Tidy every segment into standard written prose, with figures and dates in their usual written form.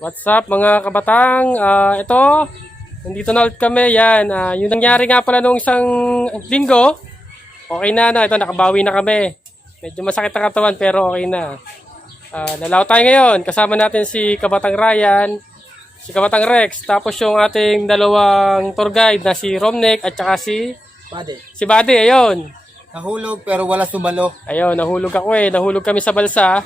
What's up mga kabatang? Ito, nandito na ulit kami. Yan, yung nangyari nga pala nung isang linggo. Okay na, no? Ito, nakabawi na kami. Medyo masakit ang katawan pero okay na. Lalaw tayo ngayon. Kasama natin si Kabatang Ryan, si Kabatang Rex, tapos yung ating dalawang tour guide na si Romnek at saka si Bade, ayun. Nahulog pero wala sumalo. Ayun, nahulog ako eh. Nahulog kami sa balsa.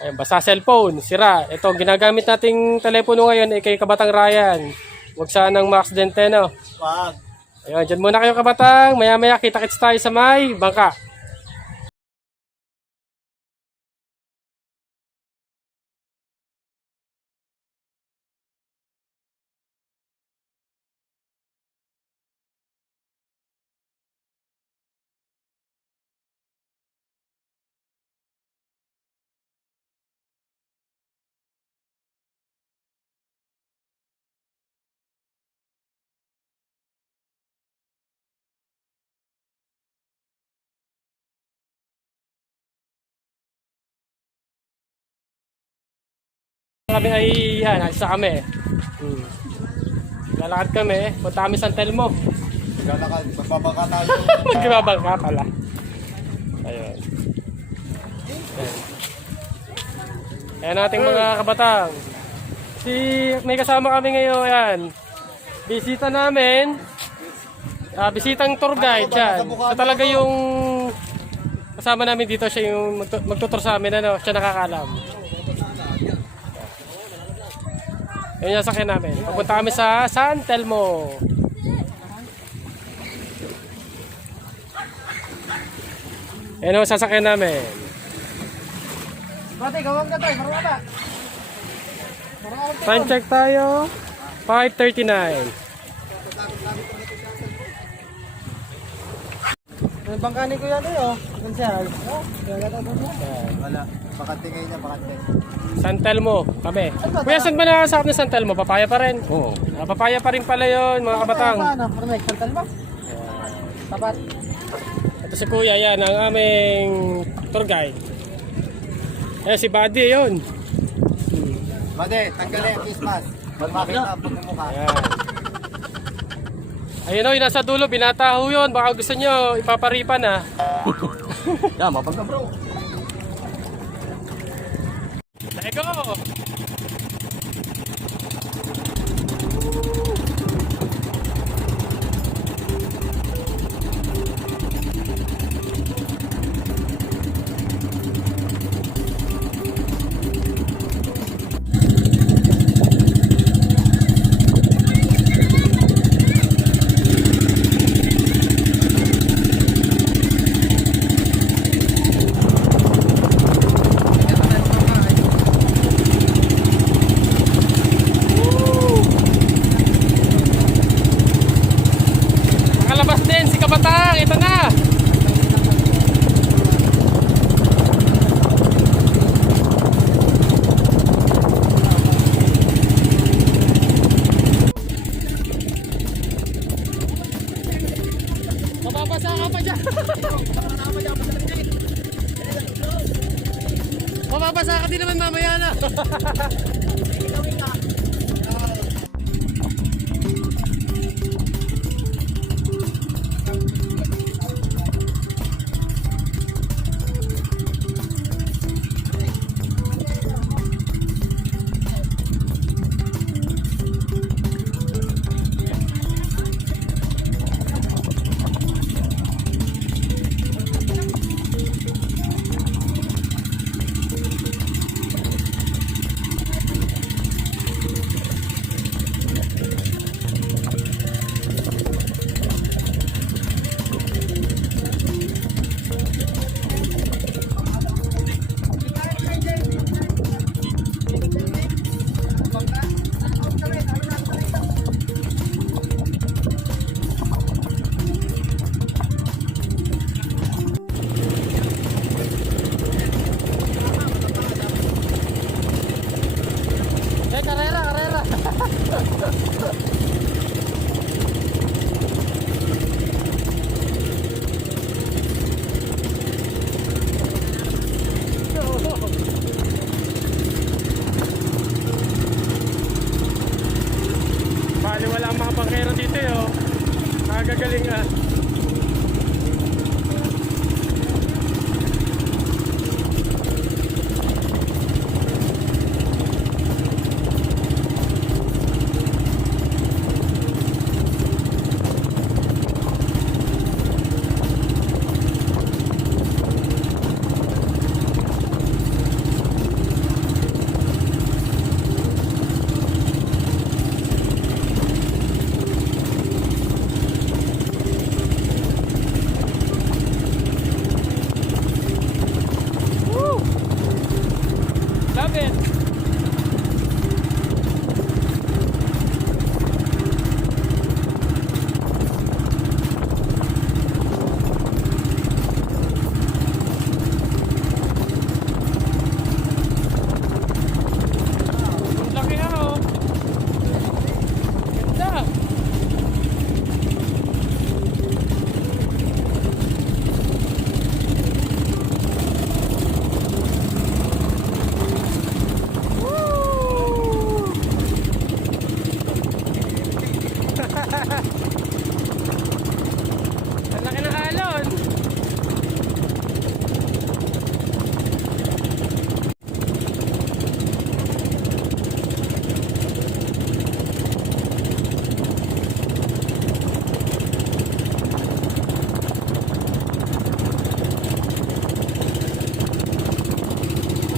Ayun, basta cellphone, sira. Ito, ginagamit nating telepono ngayon ay kay Kabatang Ryan. Huwag sanang ma-aksidente, no? Wag. Ayun, dyan muna kayo Kabatang. Maya-maya kita-kits tayo sa may bangka. Kami ay, yan, isa kami. Lalakad kami, punta kami San Telmo. Maglalakad, magbabangka tayo. Magbabangka pala. Ayun. Ayan ating mga kabatang. May kasama kami ngayon, ayan. Bisita namin. Bisitang tour guide, yan. Siya talaga yung kasama namin dito, siya yung magtutur sa amin, ano, siya nakakalam. Yun yung sakyan namin. Papunta kami sa San Telmo. Yan ang sasakyan namin. Bate, gawang ka tayo. Marunong ba? Time check tayo. 5:39. May bangkani ko yan eh, oh. Konsyal. Oh, wala. Bakante ngayon niya, bakante. San Telmo kami. Kuya, saan ba nakasakap na San Telmo? Papaya pa rin? Oo. Papaya pa rin pala yun, mga kabatang. Paano? Marunong, santal ba? Tapat. Ito si Kuya, yan ang aming tour guide. Si Buddy, yun. Bate, tanggalin ang Christmas. Makita ang pagmumukha. Ayan. Ayun o, yung nasa dulo, binataho yun. Baka gusto nyo, ipaparipan ha. Yan, mapagka bro. Let's go! Nakalabas din si Kabatang, ito na! Mababasa ka pa dyan! Mababasa ka din naman mamaya na! oh. Nakagagaling ah. Love it! Ang laki na oh! Ganda! Ang laki ng alon!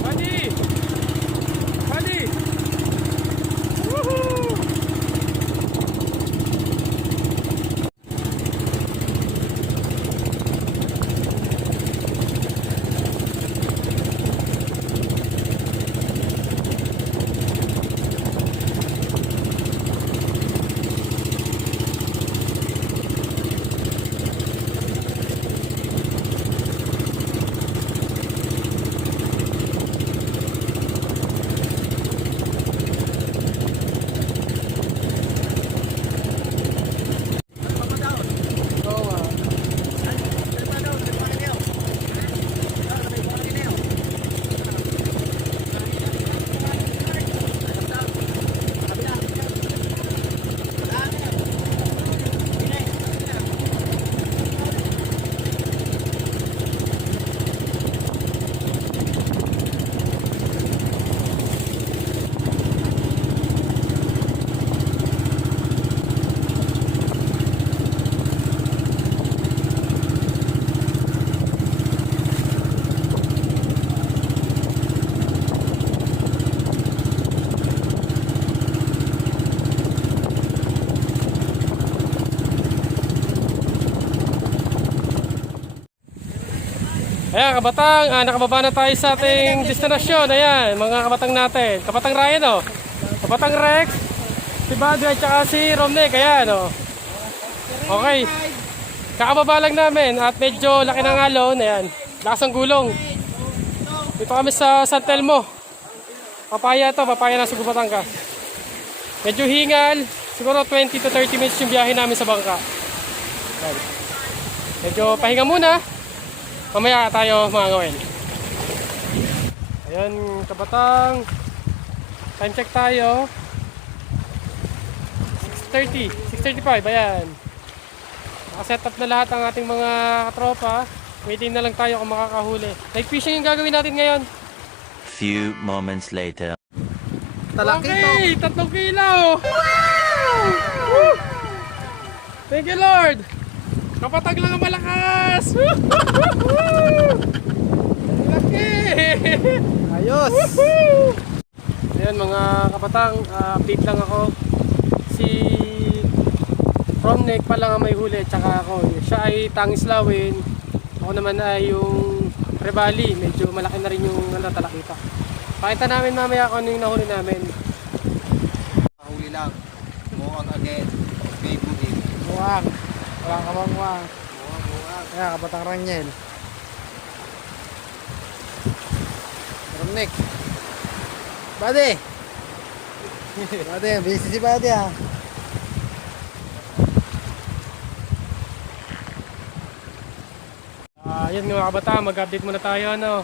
Buddy! Buddy! Woohoo! Ayan, kabatang, nakababa na tayo sa ating destinasyon. Ayan, mga kabatang natin. Kabatang Ryan, oh. Kabatang Rex, si Badre, at saka si Romnek. Ayan, oh. Okay. Kakababa lang namin at medyo laki ng alon. Ayan, lakas ang gulong. Dito kami sa San Telmo. Papaya to, papaya na sa Batangas. Medyo hingal. Siguro 20 to 30 minutes yung biyahe namin sa bangka. Ayan. Medyo pahinga muna. Mamaya tayo mga gawin. Ayan, kabatang. Time check tayo. 6:30, 6:35, ayan. Nakaset up na lahat ang ating mga katropa. Waiting na lang tayo kung makakahuli. Night fishing yung gagawin natin ngayon. Few moments later. Okay, 3 kilo. Wow! Woo! Thank you Lord. Kapatag lang ang malakas! Laki! Ayos! Ayan mga kapatang, update lang ako. Si Romnek pa lang ang may huli, tsaka ako. Siya ay Tangislawin. Ako naman ay yung Rebali. Medyo malaki na rin yung talakita. Pakita namin mamaya kung ano yung nahuli namin. Huli lang. Muang again. Favorite. Muwang. Wala ka bang muwang? Muang. Ayan, kabatang Ranyel. Romnek. Bade! Bade, busy si Bade ah. Yun mga kabatang, mag-update muna tayo. Ano?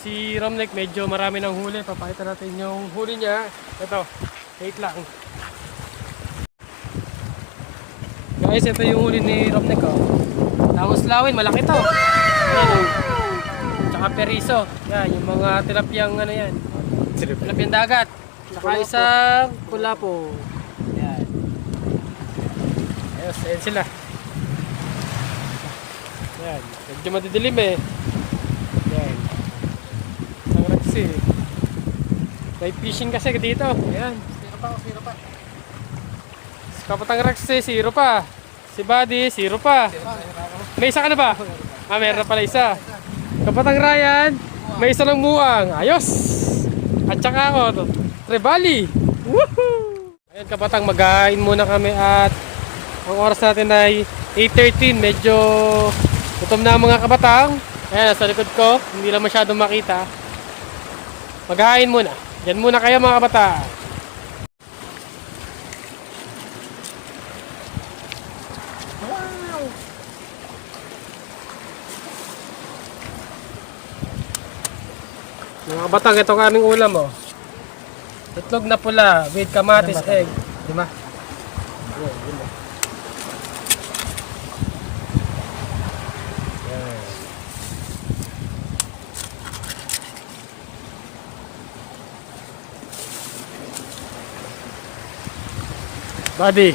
Si Romnek medyo marami ng huli. Papakita natin yung huli niya. Ito, wait lang. Guys, ito yung huli ni Romnek, oh. Tangos lawin, malaki to. Ayan, oh. Tsaka periso. Yan, yung mga tilapiyang ano yan. Tilapiyang dagat. Tsaka isang kulapo. Yan. Ayos, ayan sila. Yan, medyo madidilim eh. Yan. Isang raksi. May fishing kasi dito. Ayan. Sino pa? Kapatang raksi, zero pa. Si Buddy, zero pa. May isa ka na ba? Ah, meron na pala isa. Kapatang Ryan, may isa lang muang. Ayos! At saka ako, Trevally. Woohoo! Ayan kapatang, mag-ain muna kami at ang oras natin ay 8:13. Medyo gutom na ang mga kabatang. Ayan, sa likod ko, hindi lang masyadong makita. Mag-ain muna. Diyan muna kayo mga kabatang. Mga kabatang, ito ang aming ulam, oh. Itlog na pula with kamatis egg. Diba? Ayan, diba? Ayan. Buddy.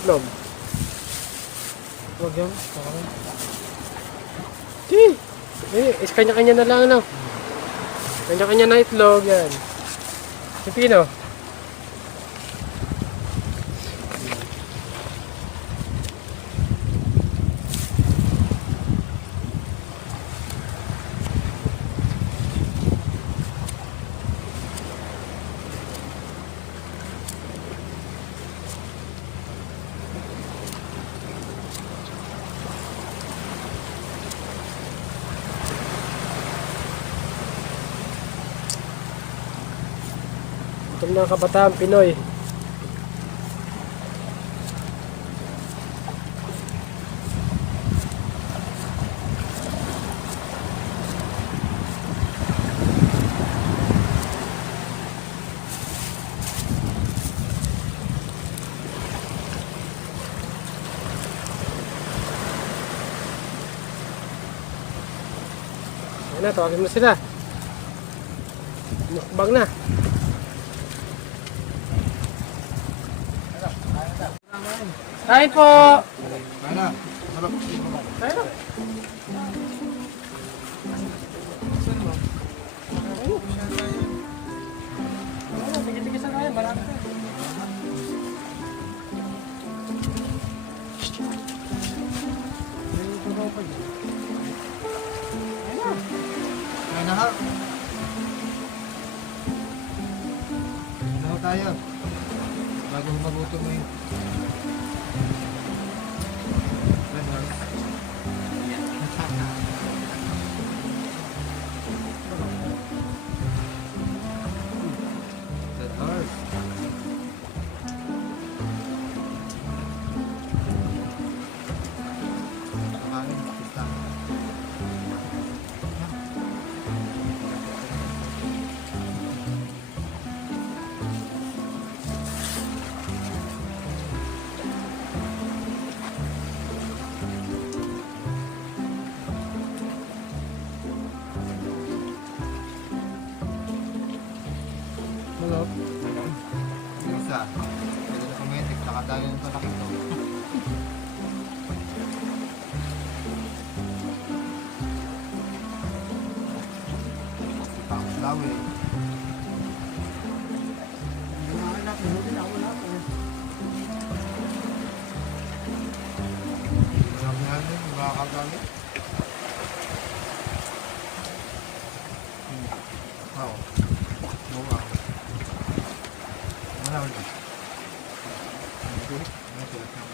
Itlog. Huwag yun. Is kanya-kanya na lang, ano? Kanya-kanya na itlog, yan. Pipino. Itong mga kabataan Pinoy. Ayan na, tawagin mo sila. Mukbang na. Kain po! Ano? Kain na. Tigil-tigil sa kaya, marami ka. Kaya na ha? Ano tayo? Bago magutom mo yun. Hello? Yung isa, pwede na kumitik, nakadali ng palaki to. Pangslawi. Mga anak, hindi na wala po. Marami namin, mga kagamit. Oo. Bunga. Mana wala? Ito. Ito. Ito.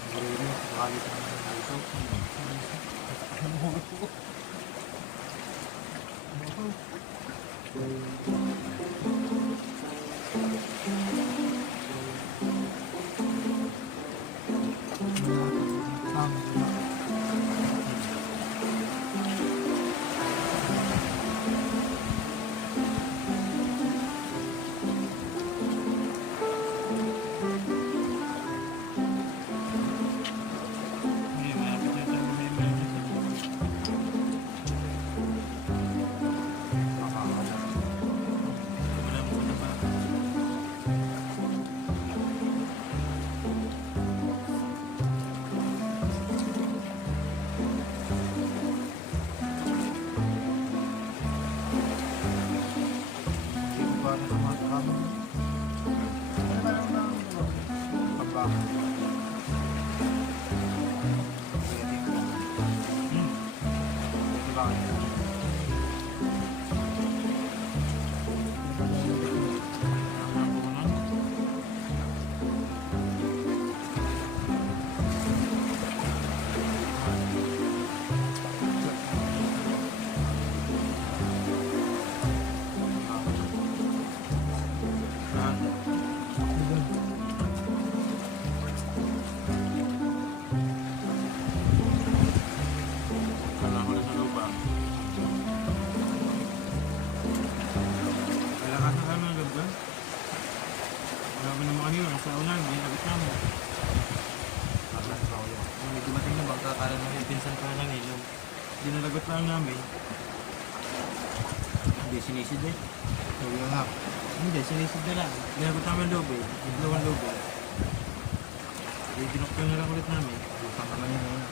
Hindi, sinisid eh. Sabi nga nga. Hindi, sinisid na lang. Binagot namin loob eh. Yung dalawang loob eh. Hindi, dinukto na lang ulit namin. Butang naman yun na.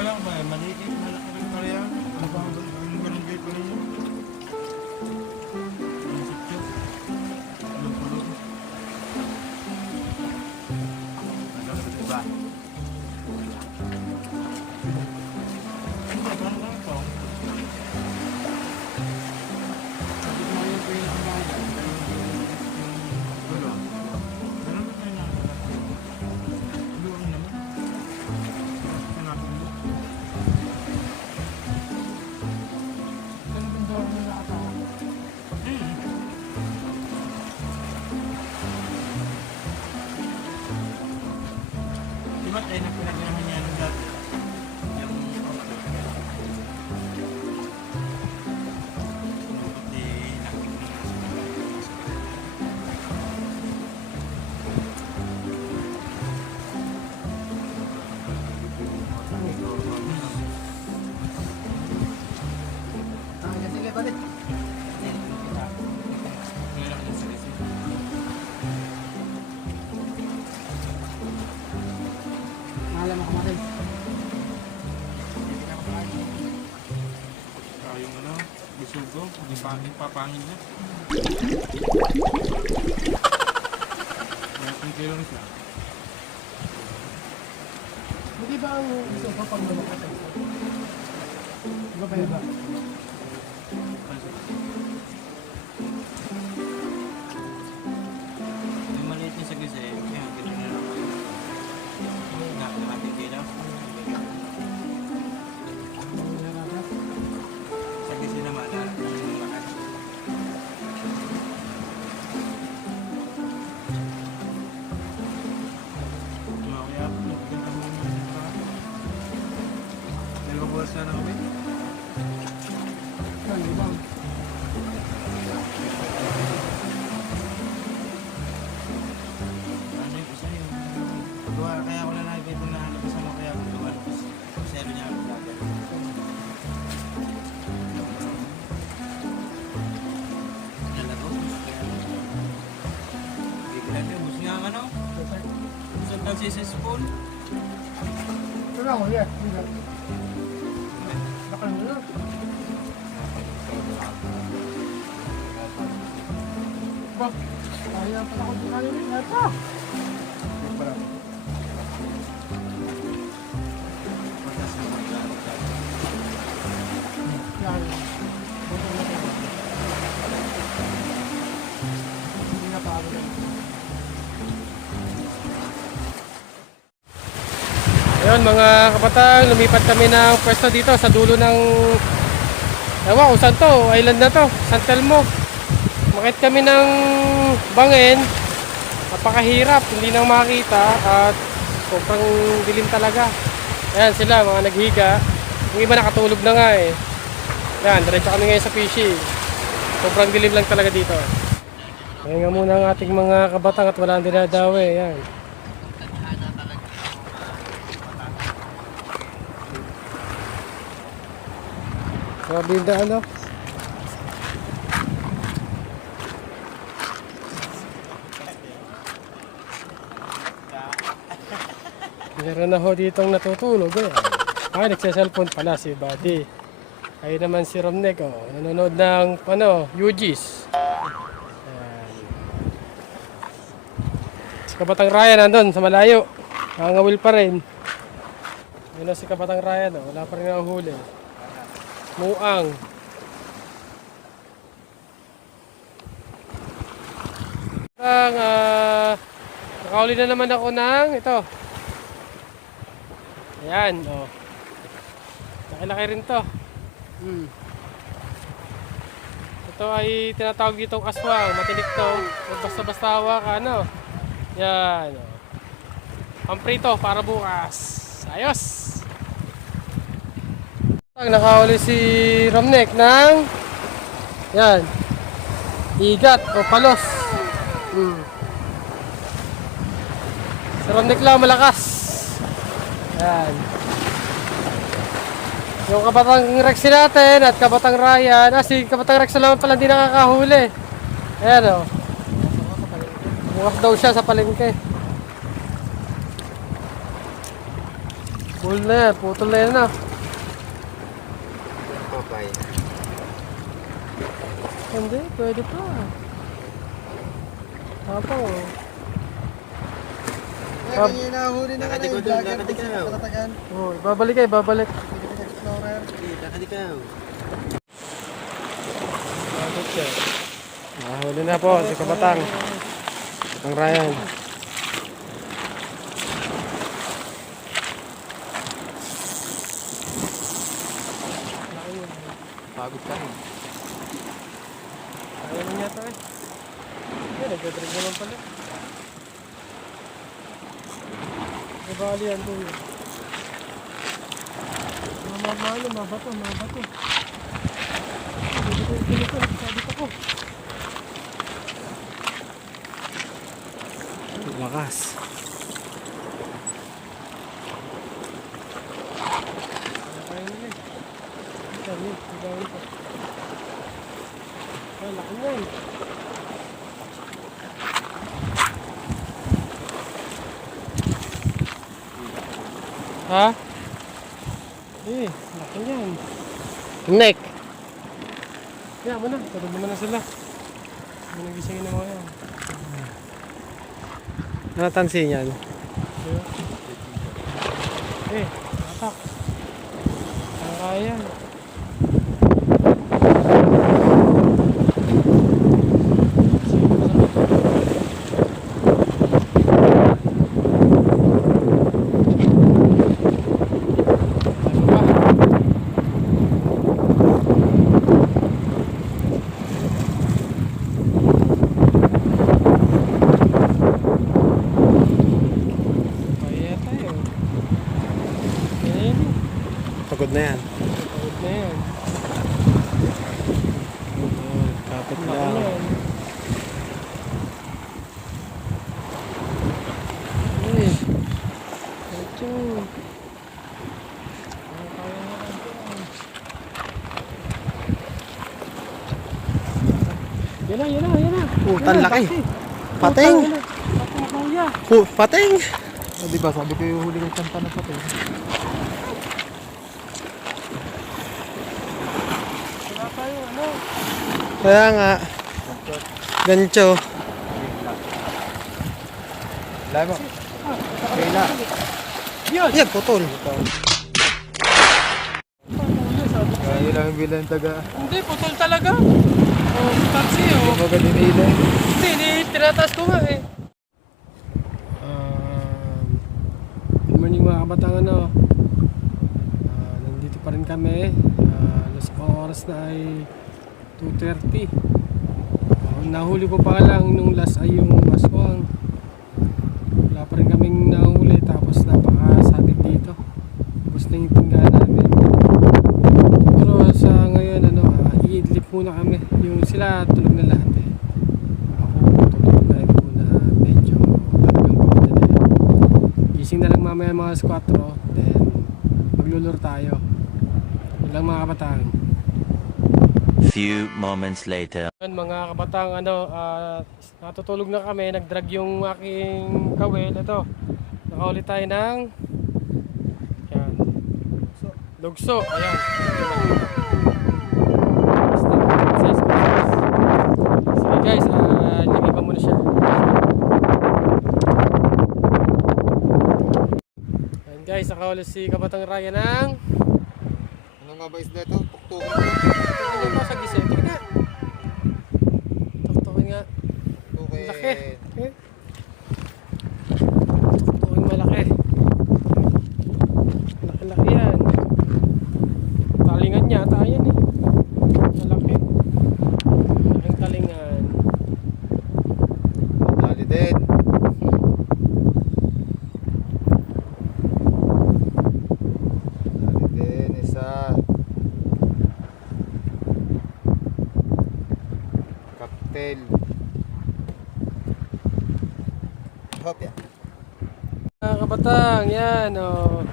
Kala ko ba, maliit, malaki rin pala yan. Ano ba ang barangay pa rin yun? Ang sityo. Anong pulo? Ano ba diba? Ano ba, parang lang ito? Sabi ko yung pinakamaga. Pulo. Ganun ba tayo nakakala? Pulo ang naman. Hanapin mo. Di ba tayo na pinaganahan niya nung dati? Yung auto. Pati nakikita sa Sige, kulit. Mahala mo kumatin. Yung ano, bisugo, papangin na. Kaya kung kilo na siya. Hindi ba ang gusto ko pag lumakas? Di ba ba yun ba? Yung maliit niya sa gisa eh, kaya ganun na lang. Nakakating kilo. Sa gisa naman, yung lakas. Kaya, nagkita mo naman yung lakas. Dalawang oras na kami. Yan, di ba? Ano yung isa yung... Gawa, kaya wala nakikita na labas mo kaya kung gawa labas. Zero niya ang vlogger. Nalago. Bigla niyo, bus nga ang ano? Busog ng spoon. Ito lang, yeah. Baka mo na. Ba? Kaya pala ko din kayo rin. Ito! Yan. Hindi na pa ako yan. Ayun mga kapatang, lumipat kami ng pwesto dito sa dulo ng ewan kung saan to, island na to, San Telmo. Makit kami ng bangin, napakahirap, hindi nang makita at sobrang dilim talaga. Ayan sila, mga naghiga. Yung iba nakatulog na nga eh. Ayan, diretso kami ngayon sa fishing. Sobrang dilim lang talaga dito. Ayan nga muna ang ating mga kabatang at wala nang dinadawi. Ayan. Grabe yung daan, no? Meron na ho ditong natutulog eh. Ah, nagsa-cellphone pala si Buddy. Ayun naman si Romnek, oh. Nanonood ng, UGs. Ayan. Si Kabatang Ryan nandun sa malayo. Nakangawil pa rin. Ayun na si Kabatang Ryan, oh. Wala pa rin nahuhuli. Muang. Nakahuli na naman ako ng ito. Ayan, oh. Laki-laki rin to. Ito ay tinatawag ditong aswang. Matinik to. Huwag basta-basta hawak, ano. Yan, oh. Pamprito para bukas. Ayos! Nakahuli si Romnek ng yan, igat o palos. Si Romnek lang malakas. Yan. Yung kabatang Rex natin at kabatang Ryan. Si kabatang Rex naman pala hindi nakakahuli. Ayan o. Bukas daw siya sa palengke. Full na yan, putol na yan na. Papay. Hindi, pwede pa. Tapang o. Kaya yung nahuli na Nakatikaw yung doon, vlogger nakatikaw. sa Katatagan. Oh, babalik kayo, babalik. Philippine Explorer. Nakatikaw. Babalik siya. Nahuli na po si kabatang. Ang Ryan. Pagod ka rin. Ayaw na yata eh. Yan, nagdadrink naman pala. Nabali yan doon. Mamamalo, mabato, mabato. Dito, sabit ako. Lakas. Kaya na eh. Dami, dami pa. Ay, laki na eh. Ha? Eh, laki yan. Neck. Kaya mo na, tulog mo na sila. Hindi nagisingin na mga yan. Natansin yan. Eh, atak. Ang kaya yan. Kaya tayo. Kaya yan eh. Pagod na yan. Pagod na yan. Kapit Laki yan. Eh. Ito. Ang kaya na lang yan. Yan na, yan na, yan na. Putan, Yan na, laki. baki. Pating. Putang, yan na. Pating kuya. Pating! Diba sabi ko yung huli ng kanta na pating. Wala tayo, ano? Kaya nga. Gancho. Lama. Kaya Yan! yan, putol. Sabi ko. Kaya lang bilang taga. Hindi, putol talaga. Oh, taxi oh. Magaling nila. Hindi, tinataas ko nga eh. Good morning mga kabatang ano. Nandito pa rin kami. Alas oras na ay 2:30. Nahuli ko pa lang nung last ay yung aswang. Wala pa rin kaming nahuli tapos napakasabit dito. Tapos na yung tingga namin. Pero sa ngayon ano, i-idlip muna kami. Yung sila tulog na lahat eh. Ako tulog na rin muna. Medyo talagang pagod na din. Gising na lang mamaya mga 4. Then maglulur tayo. Yun lang mga kabatang. Few moments later. Yan, mga kabatang ano, natutulog na kami, nagdrag yung aking kawil. Ito, nakaulit tayo ng yan, lugso. Ayan. Sige guys, lagay ko muna siya. Ayan guys, nakaulit si kabatang Ryan ng Anong nga ba isda ito? Tuktukin ano ba sa gising? Ito nga. Tuktukin nga. Tuktukin. Laki. Eh. Tuktukin malaki. Laki-laki yan. Talingan niya, tayan eh. Malaki. Laking talingan. Dali din. Dali din, isa. Hotel. Hopya. Mga kabatang, yan o.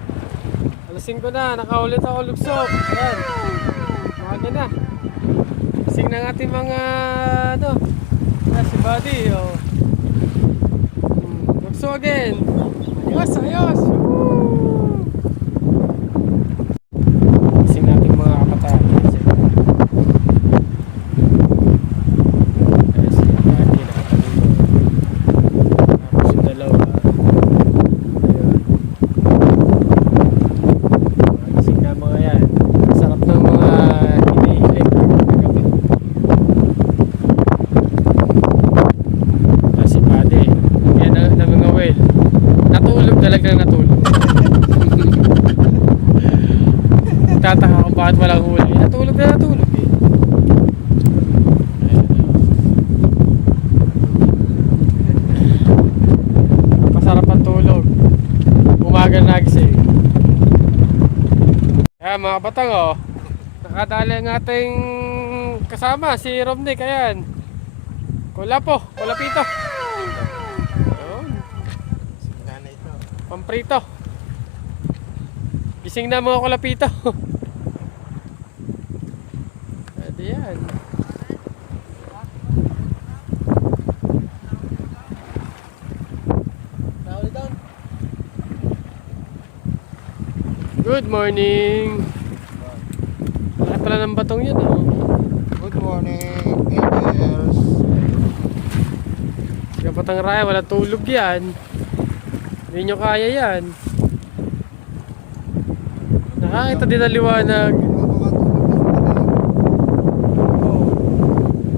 Alas 5 na, nakaulit ako lugsok. Ayan. Umaga na. Kasing ng ating mga ano. Si Buddy o. Lugsok again. Ayos, ayos. Woo! Kasing nating mga kabatang. Ayan si Buddy nakatulog. Tapos yung dalawa. Ayun. Gising na mga yan. Sarap ng mga hinihilik kagabi. Si Buddy. Yan na mga whale. Natulog talagang natulog. Tataka kung bakit walang huli. Natulog na natulog eh. Masarap ang tulog. Umaga na nagising. Ayan mga batang oh. Nakadali ang ating kasama si Romnick. Ayan. Kulapo. Kulapito. Ayun. Sinana ito. Pamprito. Gising na mga kulapito. Pwede yan. Good morning. Lahat pala ng batong yun oh. Good morning, Angels. Kapatang Raya, wala tulog yan. Hindi nyo kaya yan. Nakakita din ang liwanag. Oh.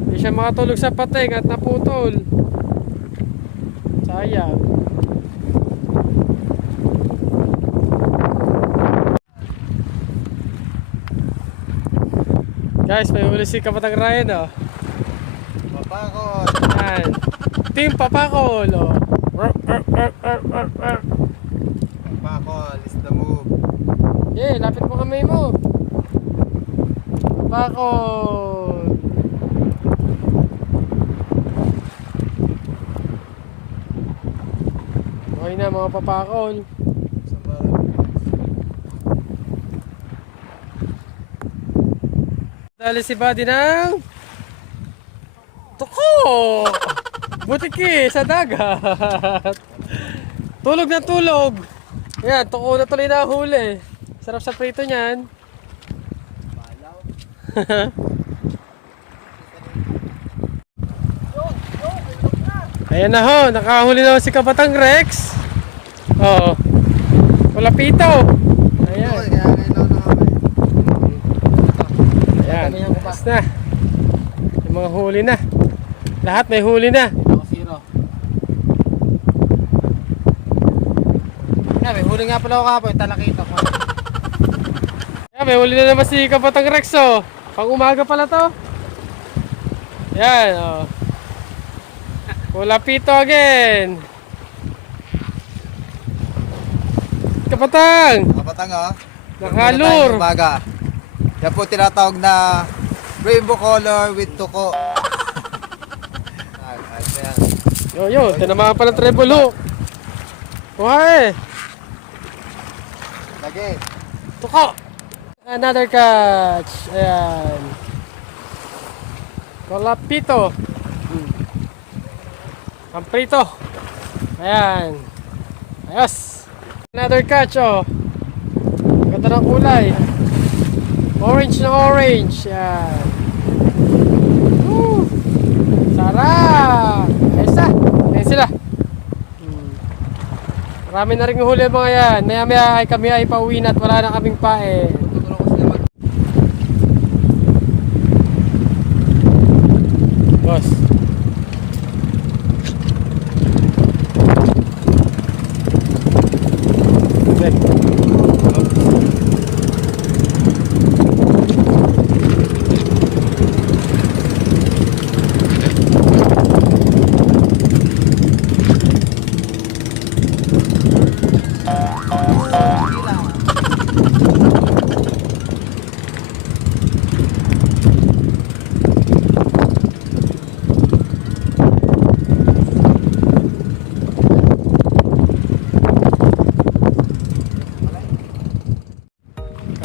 Hindi siya makatulog sa pating at naputol. Sayang. Guys, may huli si Kapatang Ryan oh. Papakot. Yan. Team Papakol oh. Papakot is the move. Yeah, lapit mo kamay mo. Papakol. Okay na mga papakol. Dali si Buddy ng tuko! Butiki sa dagat. Tulog na tulog. Ayan, tuko na tuloy na huli. Sarap sa prito niyan. Ayan na ho, nakahuli na ho si Kapatang Rex. Oo. Kulapito. Ayan. Ayan, ayos na. Yung mga huli na. Lahat may huli na. May huli nga pala ako kapon, talakita ko. Ayan, may huli na naman si Kapatang Rex oh. Pang umaga pala to. Ayan oh. Kulapito again. Kapatang. Kapatang oh. Nakalur. Umaga. Yan po tinatawag na rainbow color with tuko. Yo, tinamaan pala treble hook. Why? Lagi. Tuko. Another catch. Ayan. Kulapito. Pamprito. Ayan. Ayos. Another catch oh. Ganda ng kulay. Orange na orange. Ayan. Woo! Sarap. Ayos na. Ayan sila. Marami na rin huli mga yan. Maya maya ay kami ay pauwi na at wala na kaming pae. Boss.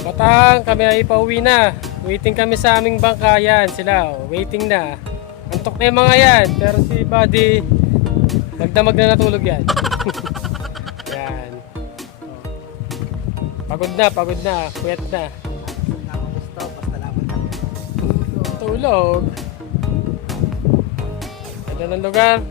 Batang, kami ay pauwi na. Waiting kami sa aming bangka. Yan sila, oh, waiting na. Antok na yung mga yan. Pero si Buddy, nagdamag na natulog yan. Yan. Pagod na, puyat na. Nakamusta, basta laban na. Tulog. Ganda ng lugar.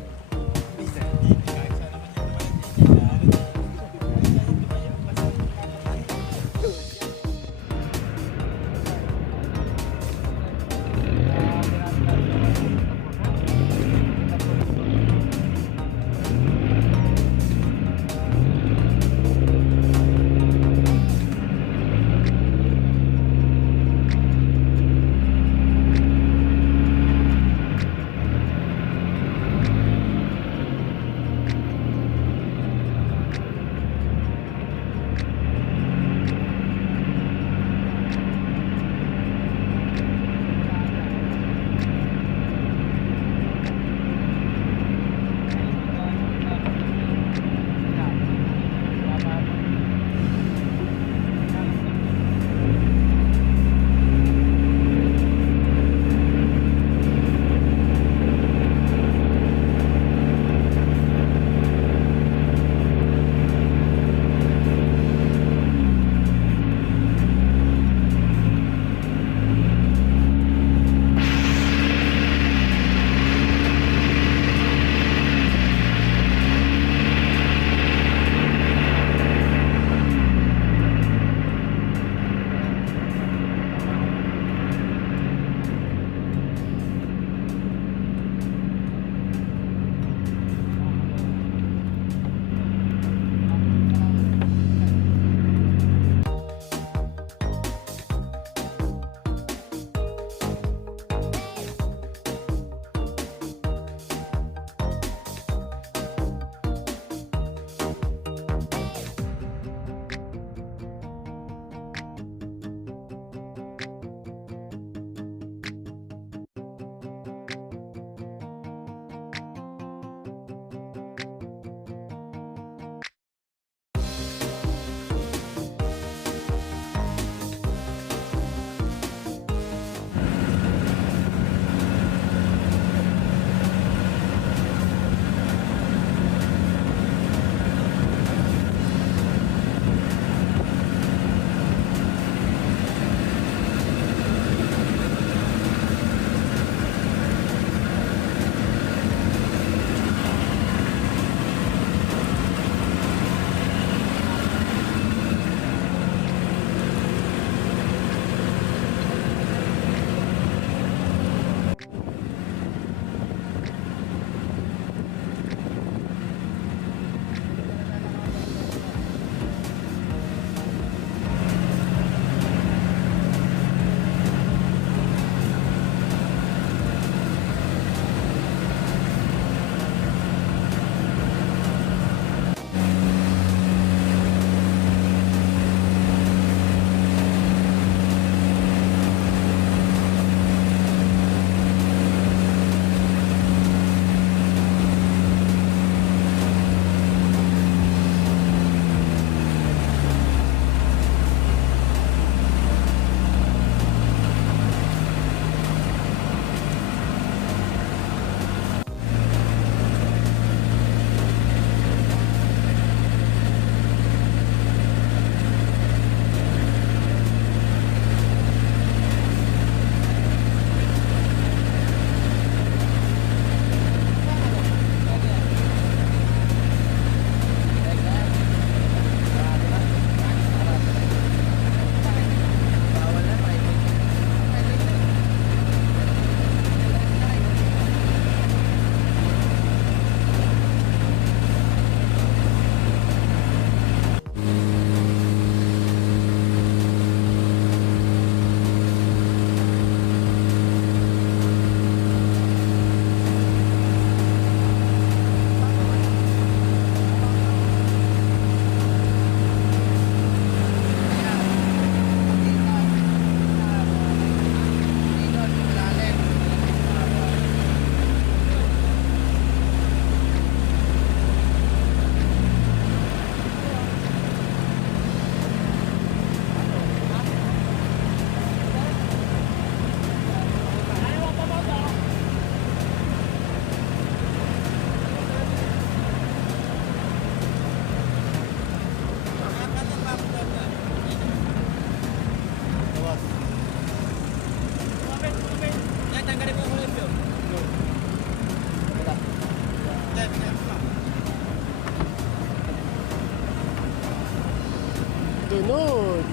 Sunod.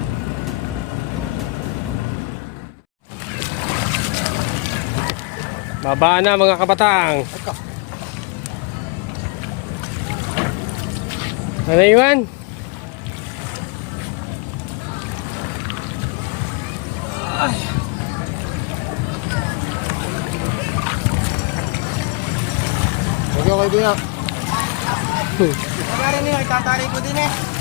Baba na mga kabatang. Ano yun? Okay, okay din ah. Kaya rin yun, itatali ko din eh.